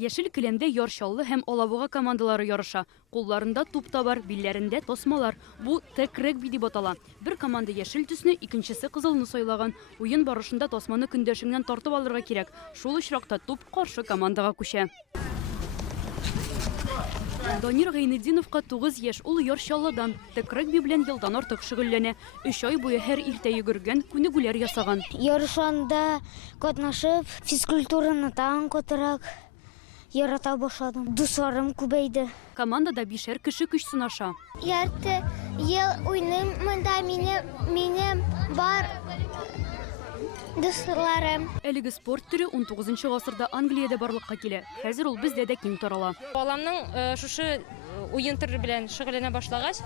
Яшел келәмдә яршаллы һәм алабуга командалары ярыша. Кулларында туп та бар, билләрендә тосмалар. Бу тек регби дип атала. Бер команда яшел төсне, икенчесе кызылны сайлаган. Уен барышында тосманы көндәшеңнән тартып алырга кирәк. Шул очракта туп каршы командага күчә. Данир Гайнетдиновка 9 яшь, ул яршаллыдан. Тек регби белән елдан артык шөгыльләнә. 3 ай буе һәр иртә йөгергән, күнегүләр ясаган. Ярышанда катнашып, физкультураны тагын котырак ярата башладым. Дусларым күбәйде. Командада 5 кеше көч сынаша. Ярты ел уйным монда минем бар дусларым. Әлеге спорт түрі 19 гасырда Англиядә барлыкка килә. Хәзер ул бездә дә киң тарала. Баламның шушы уен төрі белән шөгыльләнә башлагач,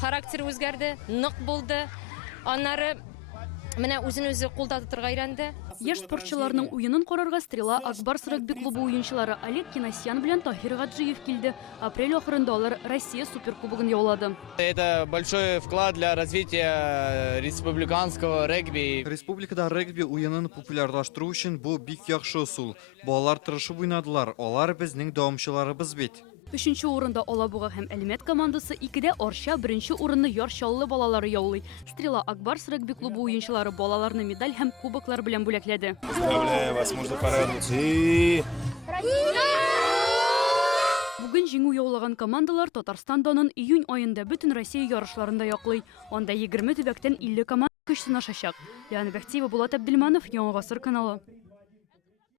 характер үзгәрде, нык булды. Аннары менә үзен-үзе кулда тотырга өйрәнде. Яшь спортчыларның уенын карарга Стрела Акбарс регби клубы уенчылары Олег Киносян белән Таһир Гаджиев килде. Апрель ахырында алар Россия суперкубогын яулады. Это большой вклад для развития республиканского регби. Республикада регби уенын популярлаштыру өчен бу бик яхшы усул. Балалар тырышып уйнадылар, алар безнең дәвамчыларыбыз бит. 3нче урында Алабуга һәм Әлмәт командасы, 2дә Арча, 1нче урынны яршаллы балалары яулый. Стрела Акбарс регби клубы уенчылары балаларны медаль һәм кубоклар белән бүләкләде. Поздравляю вас, можно порадоваться. Бүген җиңү яулаган командалар Татарстан данын июнь айында бөтен Россия ярышларында яклый. Анда 20 төбәктән 50 команда көч сынашачак. Яны Бәхтиева, Булат Абделманов, Яңа Гасыр каналы.